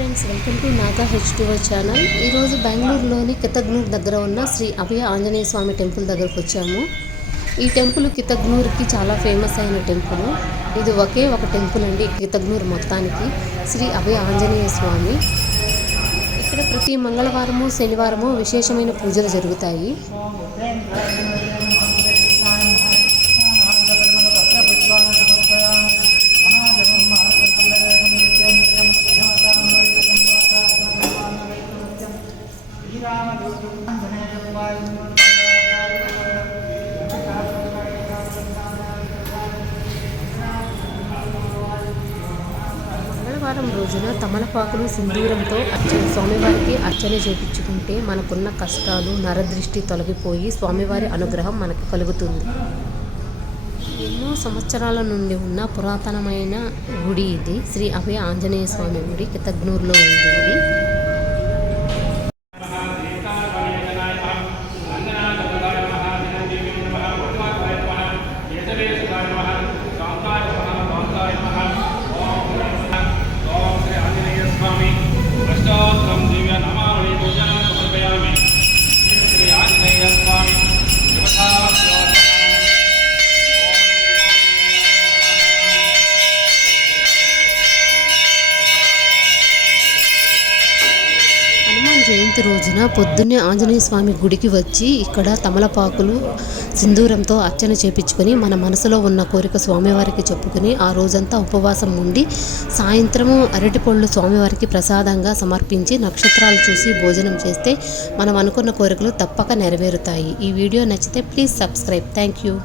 Friends, welcome to Naga H2O channel. ఈరోజు బెంగళూరులోని కితగ్నూర్ దగ్గర ఉన్న శ్రీ అభయ ఆంజనేయ స్వామి టెంపుల్ దగ్గరకు వచ్చాము. ఈ టెంపుల్ కితగ్నూర్కి చాలా ఫేమస్ అయిన టెంపుల్. ఇది ఒకే ఒక టెంపుల్ అండి కితగ్నూర్ మొత్తానికి, శ్రీ అభయ ఆంజనేయ స్వామి. ఇక్కడ ప్రతి మంగళవారము శనివారము విశేషమైన పూజలు జరుగుతాయి. మంగళవారం రోజున తమలపాకులు సింధూరంతో స్వామివారికి అర్చన చేయించుకుంటే మనకున్న కష్టాలు నరదృష్టి తొలగిపోయి స్వామివారి అనుగ్రహం మనకు కలుగుతుంది. ఎన్నో సంవత్సరాల నుండి ఉన్న పురాతనమైన గుడి ఇది. శ్రీ అభయ ఆంజనేయ స్వామి గుడి కితగ్నూర్లో ఉంది. ఇది జయంతి రోజున పొద్దున్నే ఆంజనేయ స్వామి గుడికి వచ్చి ఇక్కడ తమలపాకులు సింధూరంతో అర్చన చేపించుకొని మన మనసులో ఉన్న కోరిక స్వామివారికి చెప్పుకొని ఆ రోజంతా ఉపవాసం ఉండి సాయంత్రము అరటిపళ్ళు స్వామివారికి ప్రసాదంగా సమర్పించి నక్షత్రాలు చూసి భోజనం చేస్తే మనం అనుకున్న కోరికలు తప్పక నెరవేరుతాయి. ఈ వీడియో నచ్చితే ప్లీజ్ సబ్స్క్రైబ్. Thank you.